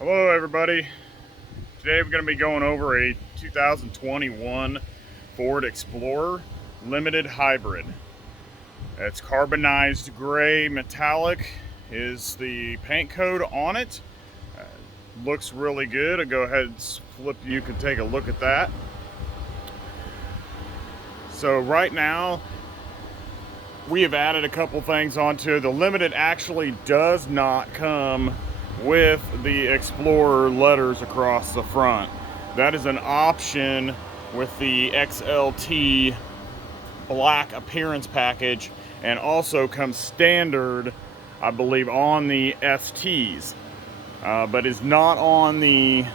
Hello everybody. Today we're going to be going over a 2021 Ford Explorer Limited Hybrid. It's carbonized gray metallic is the paint code on it. Looks really good. I'll go ahead and flip, you can take a look at that. So right now we have added a couple things onto it. The Limited actually does not come with the Explorer letters across the front. That is an option with the XLT black appearance package, and also comes standard, I believe, on the STs, but is not on the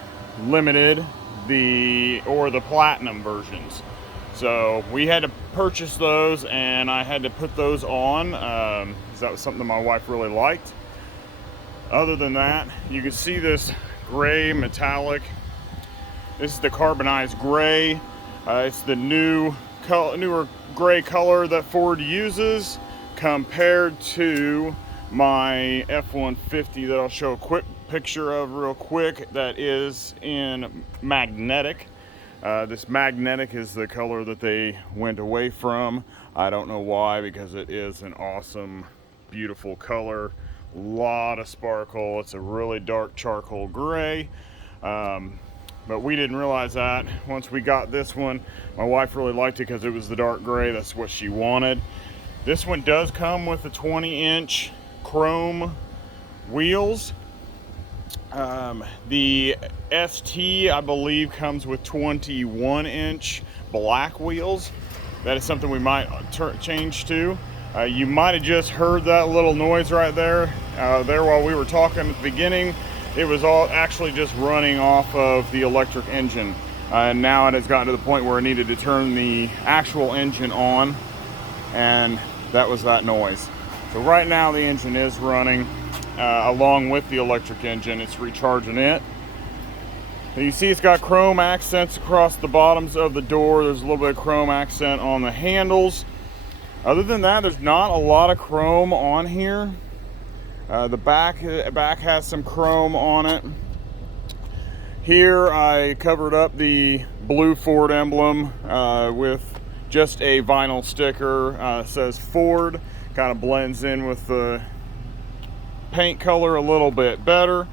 Limited or the Platinum versions. So we had to purchase those, and I had to put those on because that was something that my wife really liked. Other than that, you can see this gray metallic. This is the Carbonized Grey. It's the newer gray color that Ford uses compared to my F-150 that I'll show a quick picture of real quick, that is in magnetic. This magnetic is the color that they went away from. I don't know why, because it is an awesome, beautiful color. Lot of sparkle. It's a really dark charcoal gray, but we didn't realize that once we got this one. My wife really liked it because it was the dark gray. That's what she wanted. This one does come with the 20-inch chrome wheels. The ST, I believe, comes with 21-inch black wheels. That is something we might change to. You might have just heard that little noise right there while we were talking at the beginning. It was all actually just running off of the electric engine. And now it has gotten to the point where I needed to turn the actual engine on, and that was that noise. So right now the engine is running along with the electric engine. It's recharging it. You see it's got chrome accents across the bottoms of the door. There's a little bit of chrome accent on the handles. Other than that, there's not a lot of chrome on here. The back has some chrome on it. Here I covered up the blue Ford emblem with just a vinyl sticker. It says Ford, kind of blends in with the paint color a little bit better.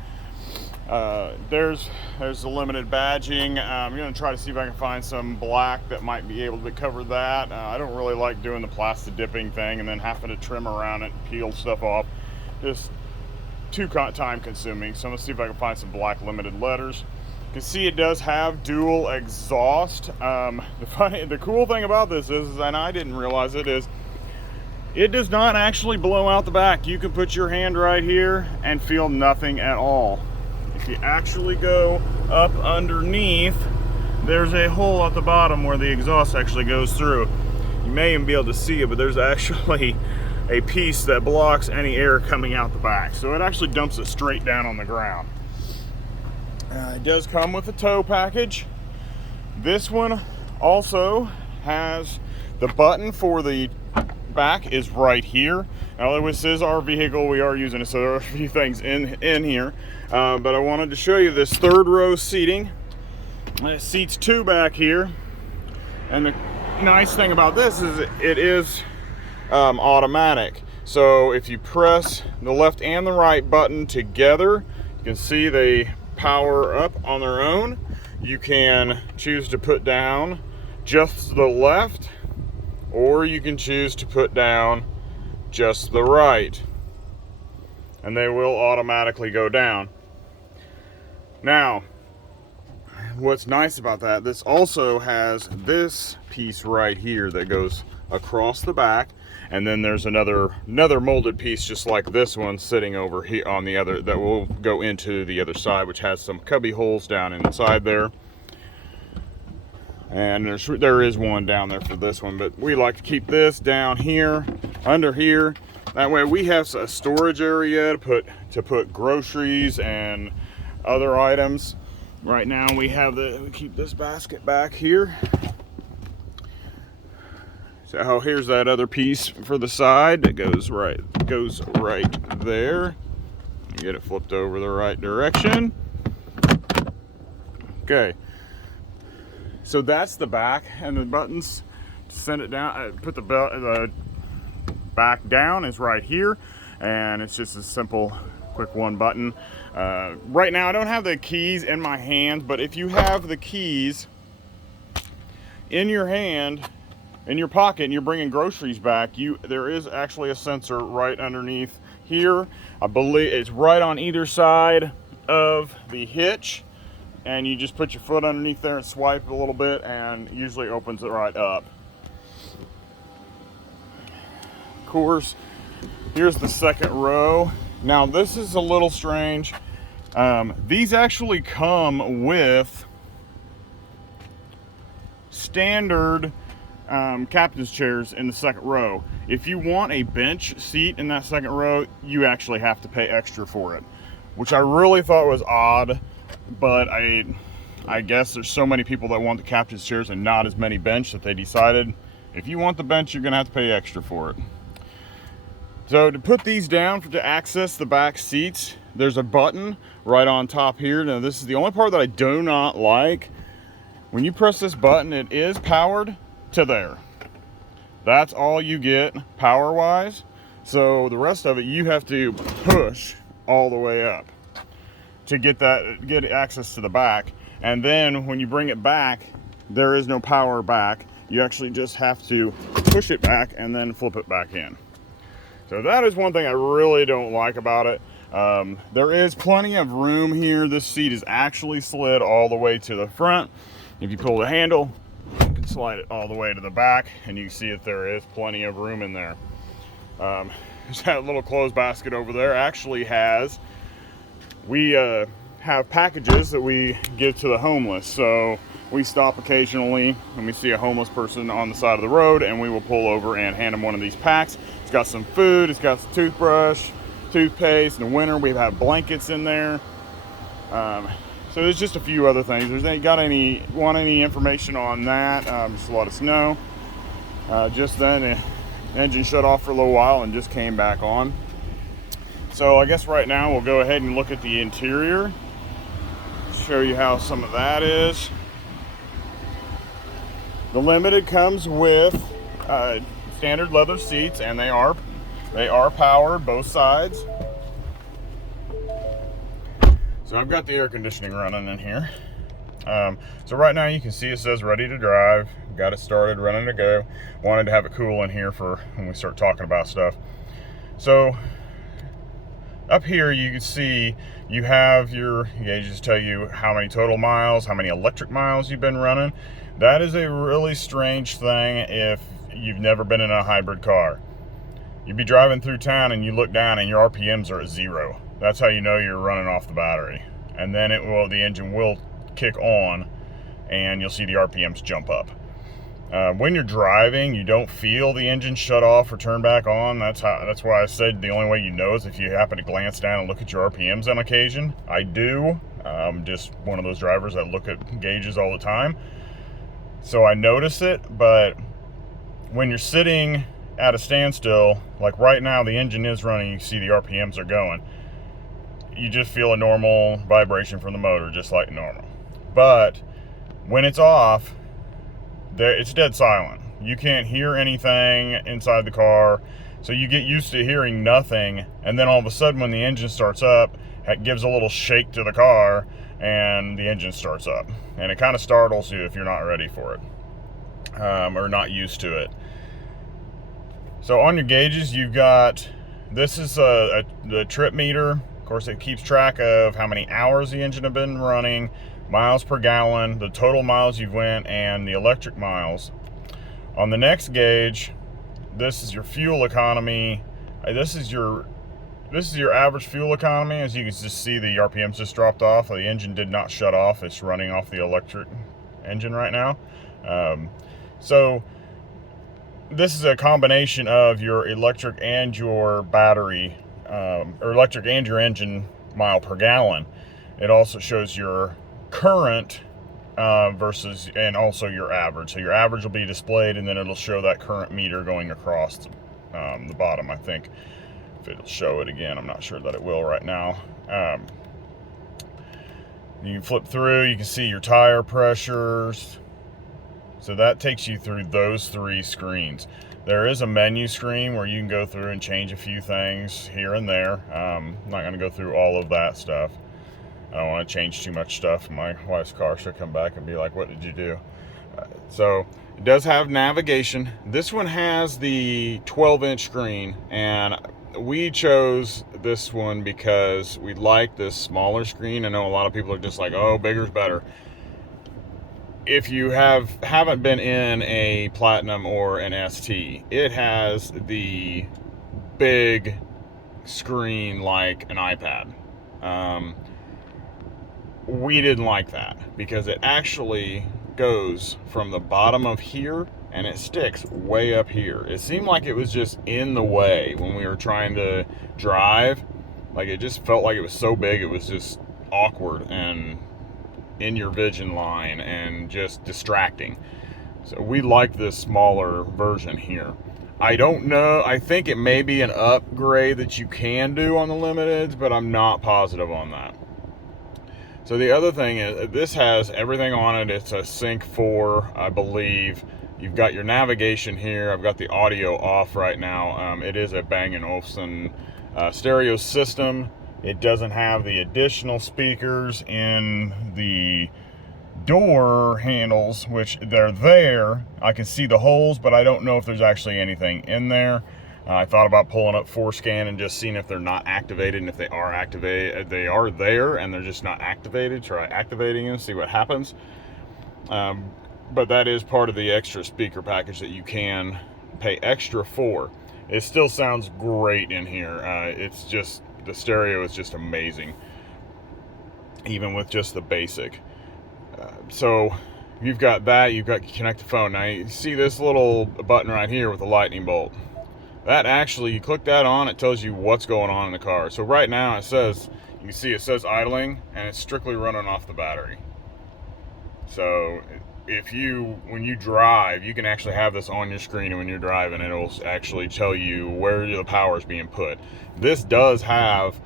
There's the Limited badging. I'm going to try to see if I can find some black that might be able to cover that. I don't really like doing the plastic dipping thing and then having to trim around it, peel stuff off. Just too time consuming. So I'm going to see if I can find some black Limited letters. You can see it does have dual exhaust. The cool thing about this is, and I didn't realize it, is it does not actually blow out the back. You can put your hand right here and feel nothing at all. If you actually go up underneath, there's a hole at the bottom where the exhaust actually goes through. You may even be able to see it, but there's actually a piece that blocks any air coming out the back. So it actually dumps it straight down on the ground. It does come with a tow package. This one also has the button for the back is right here. Now this is our vehicle, we are using it, so there are a few things in here, but I wanted to show you this third row seating. It seats two back here, and the nice thing about this is it is automatic. So if you press the left and the right button together, you can see they power up on their own. You can choose to put down just the left, or you can choose to put down just the right, and they will automatically go down. Now, what's nice about that, this also has this piece right here that goes across the back, and then there's another molded piece just like this one sitting over here on the other, that will go into the other side, which has some cubby holes down inside there. And there is one down there for this one, but we like to keep this down here, under here. That way we have a storage area to put groceries and other items. Right now we keep this basket back here. So here's that other piece for the side that goes right there. Get it flipped over the right direction. Okay, so that's the back, and the buttons to send it down, put the back down is right here, and it's just a simple quick one button. Right now I don't have the keys in my hand, but if you have the keys in your hand, in your pocket, and you're bringing groceries back, there is actually a sensor right underneath here. I believe it's right on either side of the hitch, and you just put your foot underneath there and swipe a little bit, and it usually opens it right up. Of course, here's the second row. Now this is a little strange. These actually come with standard captain's chairs in the second row. If you want a bench seat in that second row, you actually have to pay extra for it, which I really thought was odd, but I guess there's so many people that want the captain's chairs and not as many bench that they decided if you want the bench, you're gonna have to pay extra for it. So to put these down to access the back seats, there's a button right on top here. Now this is the only part that I do not like. When you press this button, it is powered to there. That's all you get power wise. So the rest of it you have to push all the way up to get access to the back. And then when you bring it back, there is no power back. You actually just have to push it back and then flip it back in. So that is one thing I really don't like about it. There is plenty of room here. This seat is actually slid all the way to the front. If you pull the handle, you can slide it all the way to the back, and you can see that there is plenty of room in there. There's that little clothes basket over there actually we have packages that we give to the homeless. So we stop occasionally and we see a homeless person on the side of the road, and we will pull over and hand them one of these packs. It's got some food, it's got some toothbrush, toothpaste. In the winter we have blankets in there. So there's just a few other things. Want any information on that, just let us know. Just then the engine shut off for a little while and just came back on. So I guess right now we'll go ahead and look at the interior, show you how some of that is. The Limited comes with standard leather seats, and they are powered both sides. So I've got the air conditioning running in here. So right now you can see it says ready to drive. Got it started, running to go. Wanted to have it cool in here for when we start talking about stuff. So up here you can see you have your gauges tell you how many total miles, how many electric miles you've been running. That is a really strange thing if you've never been in a hybrid car. You'd be driving through town and you look down and your RPMs are at 0. That's how you know you're running off the battery. And then the engine will kick on and you'll see the RPMs jump up. When you're driving, you don't feel the engine shut off or turn back on. That's why I said the only way you know is if you happen to glance down and look at your RPMs on occasion. I do. I'm just one of those drivers that look at gauges all the time. So I notice it, but when you're sitting at a standstill, like right now the engine is running, you see the RPMs are going. You just feel a normal vibration from the motor, just like normal. But when it's off, it's dead silent. You can't hear anything inside the car, so you get used to hearing nothing, and then all of a sudden when the engine starts up, it gives a little shake to the car and the engine starts up, and it kind of startles you if you're not ready for it or not used to it. So on your gauges, you've got, this is the trip meter. Of course, it keeps track of how many hours the engine have been running, miles per gallon, the total miles you've went, and the electric miles. On the next gauge, this is your fuel economy. This is your average fuel economy. As you can just see, the RPMs just dropped off. The engine did not shut off. It's running off the electric engine right now. So this is a combination of your electric and your battery, or electric and your engine mile per gallon. It also shows your current versus, and also your average. So your average will be displayed, and then it'll show that current meter going across the bottom. I think if it'll show it again, I'm not sure that it will right now. You flip through, you can see your tire pressures. So that takes you through those 3 screens. There is a menu screen where you can go through and change a few things here and there. I'm not going to go through all of that stuff. I don't want to change too much stuff. My wife's car should come back and be like, what did you do? So it does have navigation. This one has the 12-inch screen, and we chose this one because we like this smaller screen. I know a lot of people are just like, oh, bigger's better. If you haven't been in a Platinum or an ST, it has the big screen like an iPad. We didn't like that because it actually goes from the bottom of here and it sticks way up here. It seemed like it was just in the way when we were trying to drive. Like, it just felt like it was so big, it was just awkward and in your vision line and just distracting. So we like this smaller version here. I don't know, I think it may be an upgrade that you can do on the Limiteds, but I'm not positive on that. So the other thing is, this has everything on it. It's a Sync 4, I believe. You've got your navigation here. I've got the audio off right now. It is a Bang & Olufsen stereo system. It doesn't have the additional speakers in the door handles, which they're there. I can see the holes, but I don't know if there's actually anything in there. I thought about pulling up Forescan and just seeing if they're not activated, and if they are activated, they are there and they're just not activated. Try activating them, see what happens. But that is part of the extra speaker package that you can pay extra for. It still sounds great in here. It's just, the stereo is just amazing, even with just the basic. So you've got that, you've got connect the phone. Now you see this little button right here with the lightning bolt. That actually, you click that on, it tells you what's going on in the car. So right now it says, you can see it says idling, and it's strictly running off the battery. So when you drive, you can actually have this on your screen, and when you're driving, it'll actually tell you where the power is being put. This does have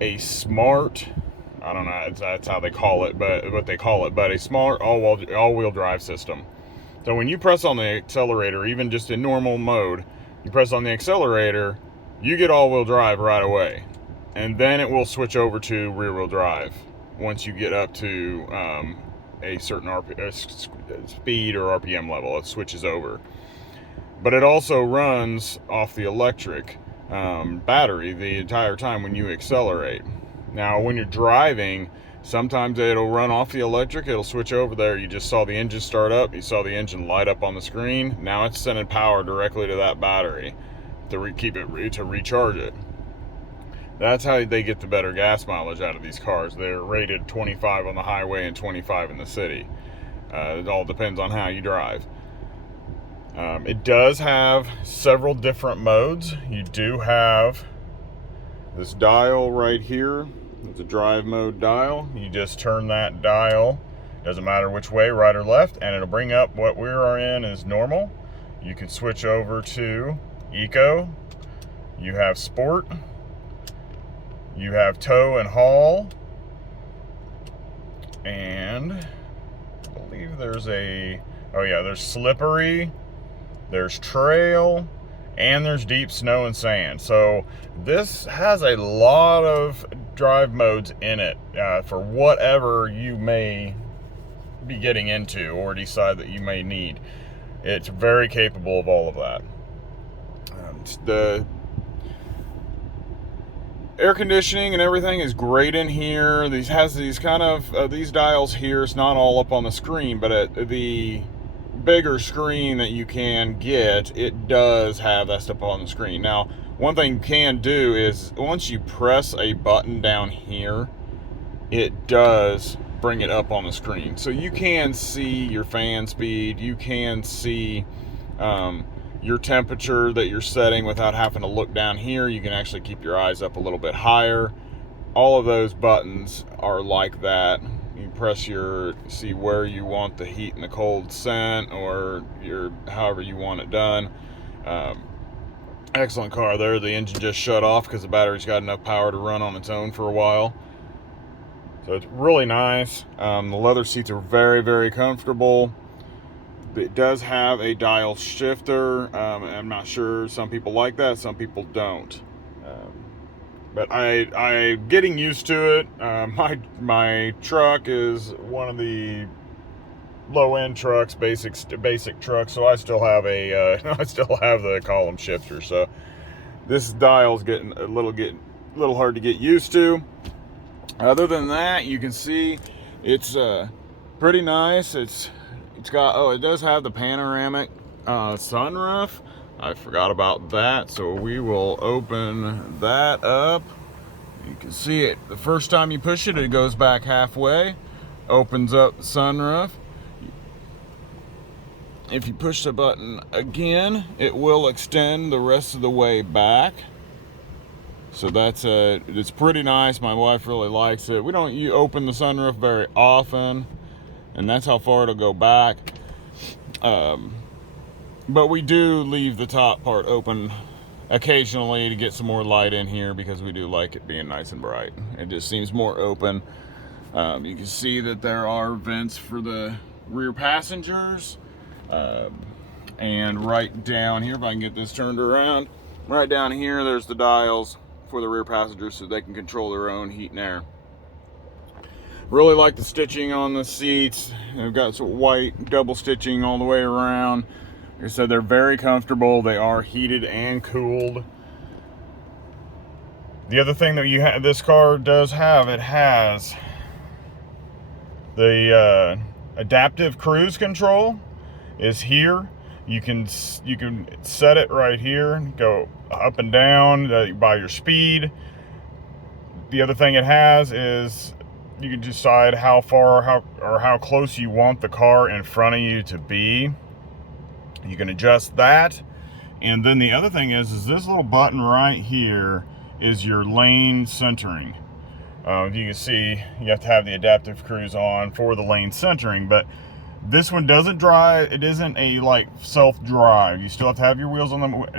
a smart, I don't know, that's how they call it, but what they call it, but a smart all-wheel drive system. So when you press on the accelerator, even just in normal mode, you press on the accelerator, you get all-wheel drive right away. And then it will switch over to rear-wheel drive once you get up to a certain speed or RPM level. It switches over. But it also runs off the electric battery the entire time when you accelerate. Now, when you're driving, sometimes it'll run off the electric, it'll switch over there. You just saw the engine start up, you saw the engine light up on the screen. Now it's sending power directly to that battery to recharge it. That's how they get the better gas mileage out of these cars. They're rated 25 on the highway and 25 in the city. It all depends on how you drive. It does have several different modes. You do have this dial right here. It's a drive mode dial. You just turn that dial, doesn't matter which way, right or left, and it'll bring up what we are in as normal. You can switch over to Eco. You have Sport. You have Tow and Haul. And I believe there's there's Slippery, there's Trail, and there's Deep Snow and Sand. So this has a lot of drive modes in it for whatever you may be getting into or decide that you may need. It's very capable of all of that. The air conditioning and everything is great in here. These kind of these dials here. It's not all up on the screen, but at the bigger screen that you can get, it does have that stuff on the screen. Now, one thing you can do is once you press a button down here, it does bring it up on the screen. So you can see your fan speed, you can see your temperature that you're setting without having to look down here. You can actually keep your eyes up a little bit higher. All of those buttons are like that. You press see where you want the heat and the cold sent, or however you want it done. Excellent car there. The engine just shut off because the battery's got enough power to run on its own for a while. So it's really nice. The leather seats are very, very comfortable. It does have a dial shifter. I'm not sure, some people like that, some people don't. But I'm getting used to it. My truck is one of the low-end trucks, basic trucks, so I still have I still have the column shifter. So this dial's getting a little hard to get used to. Other than that, you can see it's pretty nice. It does have the panoramic sunroof. I forgot about that, so we will open that up. You can see it. The first time you push it, it goes back halfway, opens up the sunroof. If you push the button again, it will extend the rest of the way back. So it's pretty nice. My wife really likes it. We don't open the sunroof very often, and that's how far it'll go back. But we do leave the top part open occasionally to get some more light in here, because we do like it being nice and bright. It just seems more open. You can see that there are vents for the rear passengers. And right down here, if I can get this turned around, right down here, there's the dials for the rear passengers so they can control their own heat and air. Really like the stitching on the seats. They've got some white double stitching all the way around. Like I said, they're very comfortable. They are heated and cooled. The other thing that this car does have, it has the adaptive cruise control is here. You can set it right here, go up and down by your speed. The other thing it has is you can decide how far how close you want the car in front of you to be. You can adjust that. And then the other thing is this little button right here is your lane centering. You can see you have to have the adaptive cruise on for the lane centering, but this one doesn't drive. It isn't a like self-drive. You still have to have your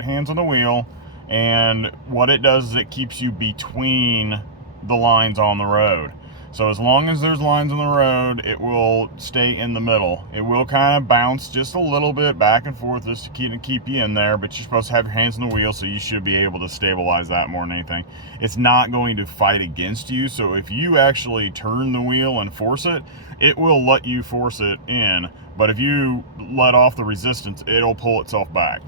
hands on the wheel, and what it does is it keeps you between the lines on the road. So as long as there's lines on the road, it will stay in the middle. It will kind of bounce just a little bit back and forth just to keep you in there, but you're supposed to have your hands on the wheel, so you should be able to stabilize that more than anything. It's not going to fight against you, so if you actually turn the wheel and force it, it will let you force it in, but if you let off the resistance, it'll pull itself back.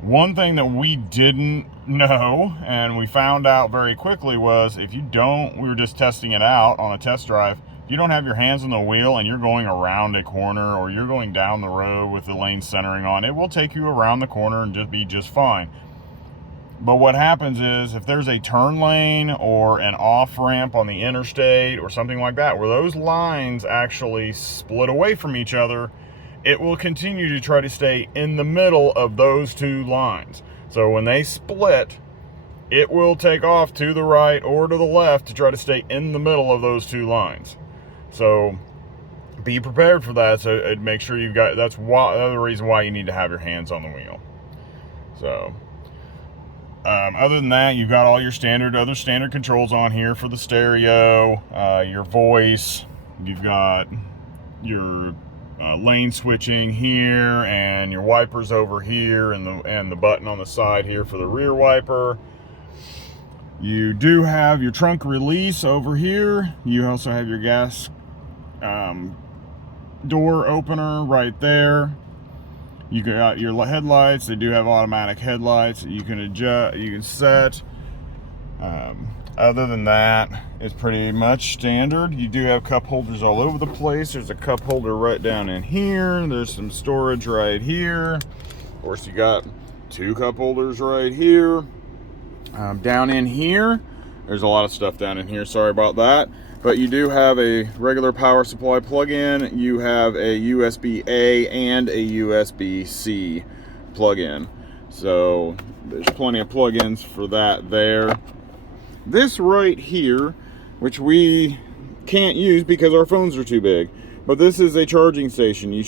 One thing that we didn't know, and we found out very quickly, was we were just testing it out on a test drive, if you don't have your hands on the wheel and you're going around a corner or you're going down the road with the lane centering on, it will take you around the corner and be just fine. But what happens is if there's a turn lane or an off ramp on the interstate or something like that, where those lines actually split away from each other, it will continue to try to stay in the middle of those two lines. So when they split, it will take off to the right or to the left to try to stay in the middle of those two lines. So be prepared for that. So make sure you've got, that's the reason why you need to have your hands on the wheel. So other than that, you've got all your other standard controls on here for the stereo, your voice. You've got your lane switching here, and your wipers over here, and the button on the side here for the rear wiper. You do have your trunk release over here. You also have your gas door opener right there. You got your headlights. They do have automatic headlights that you can adjust, you can set. Other than that, it's pretty much standard. You do have cup holders all over the place. There's a cup holder right down in here. There's some storage right here. Of course, you got two cup holders right here. Down in here, there's a lot of stuff down in here. Sorry about that. But you do have a regular power supply plug-in. You have a USB-A and a USB-C plug-in. So there's plenty of plug-ins for that there. This right here, which we can't use because our phones are too big, but this is a charging station. You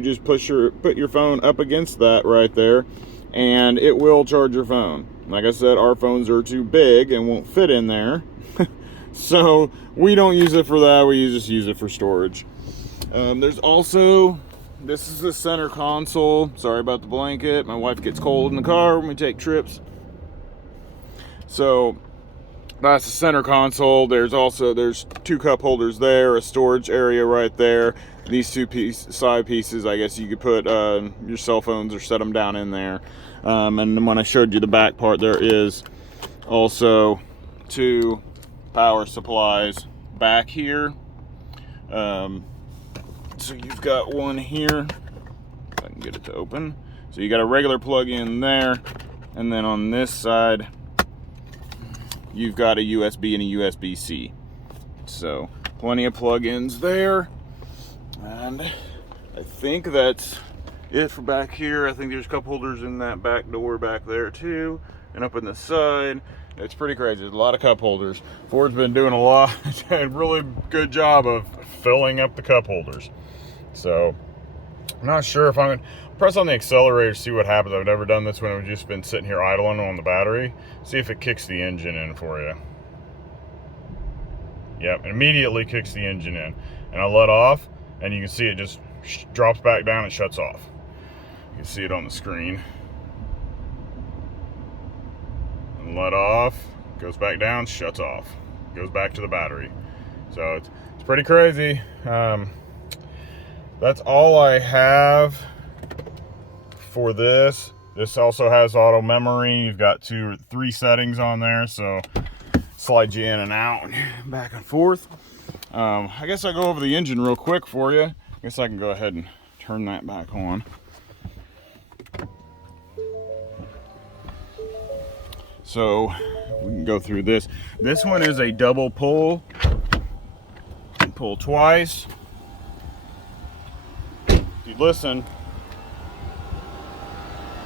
just put your phone up against that right there, and it will charge your phone. Like I said, our phones are too big and won't fit in there. So we don't use it for that, we just use it for storage. There's also, this is the center console. Sorry about the blanket, my wife gets cold in the car when we take trips. So that's the center console. There's two cup holders there, a storage area right there. These two side pieces, I guess you could put your cell phones or set them down in there. And then when I showed you the back part, there is also two power supplies back here. So you've got one here, if I can get it to open. So you got a regular plug in there, and then on this side you've got a USB and a USB-C. So plenty of plug-ins there. And I think that's it for back here. I think there's cup holders in that back door back there too, and up in the side. It's pretty crazy. There's a lot of cup holders. Ford's been doing a really good job of filling up the cup holders. So I'm not sure if I'm gonna press on the accelerator to see what happens. I've never done this when we've just been sitting here idling on the battery. See if it kicks the engine in for you. Yep, it immediately kicks the engine in. And I let off, and you can see it just drops back down and shuts off. You can see it on the screen. And let off, goes back down, shuts off. Goes back to the battery. So it's pretty crazy. That's all I have for this. This also has auto memory. You've got 2 or 3 settings on there, so slide you in and out, back and forth. I guess I'll go over the engine real quick for you. I guess I can go ahead and turn that back on. So we can go through this. This one is a double pull. Pull twice. If you listen,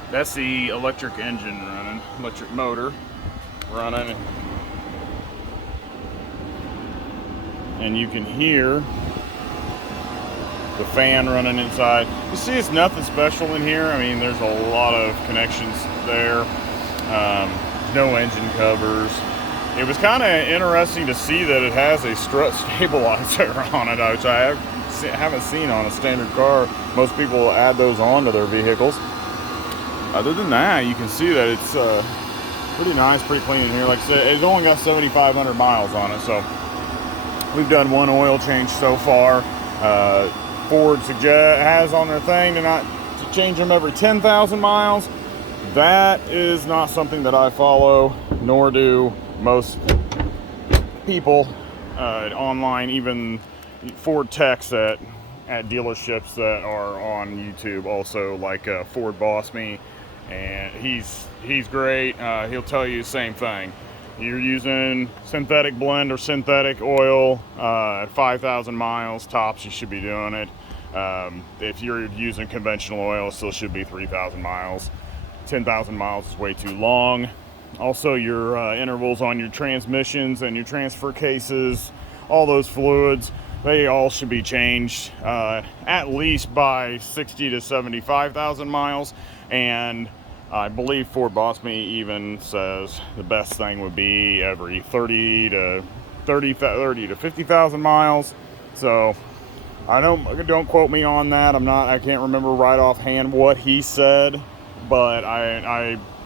that's the electric engine running, electric motor running. And you can hear the fan running inside. You see, it's nothing special in here. I mean, there's a lot of connections there. No engine covers. It was kind of interesting to see that it has a strut stabilizer on it, which I haven't seen on a standard car. Most people add those onto their vehicles. Other than that, you can see that it's pretty nice, pretty clean in here. Like I said, it's only got 7,500 miles on it, so we've done 1 oil change so far. Ford has on their thing to change them every 10,000 miles. That is not something that I follow, nor do most people online, even Ford techs at dealerships that are on YouTube, also like Ford Boss Me, and he's great. He'll tell you the same thing. You're using synthetic blend or synthetic oil at 5,000 miles tops, you should be doing it. If you're using conventional oil, it still should be 3,000 miles. 10,000 miles is way too long. Also, your intervals on your transmissions and your transfer cases, all those fluids, they all should be changed at least by 60 to 75,000 miles. And I believe Ford Boss Me even says the best thing would be every 30 to 50,000 miles. So don't quote me on that. I can't remember right offhand what he said, but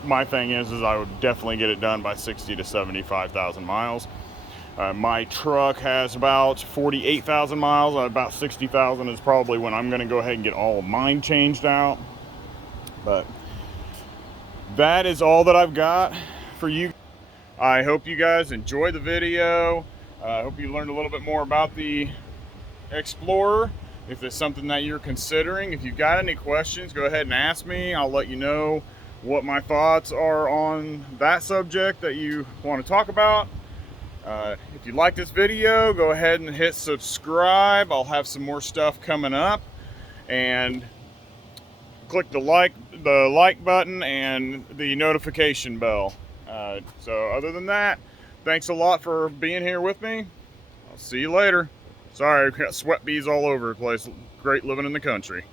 my thing is I would definitely get it done by 60 to 75,000 miles. My truck has about 48,000 miles. About 60,000 is probably when I'm going to go ahead and get all of mine changed out. But that is all that I've got for you. I hope you guys enjoyed the video. I hope you learned a little bit more about the Explorer. If it's something that you're considering, if you've got any questions, go ahead and ask me. I'll let you know what my thoughts are on that subject that you want to talk about. If you like this video, go ahead and hit subscribe. I'll have some more stuff coming up, and click the like button and the notification bell. So other than that, thanks a lot for being here with me. I'll see you later. Sorry, I've got sweat bees all over the place. Great living in the country.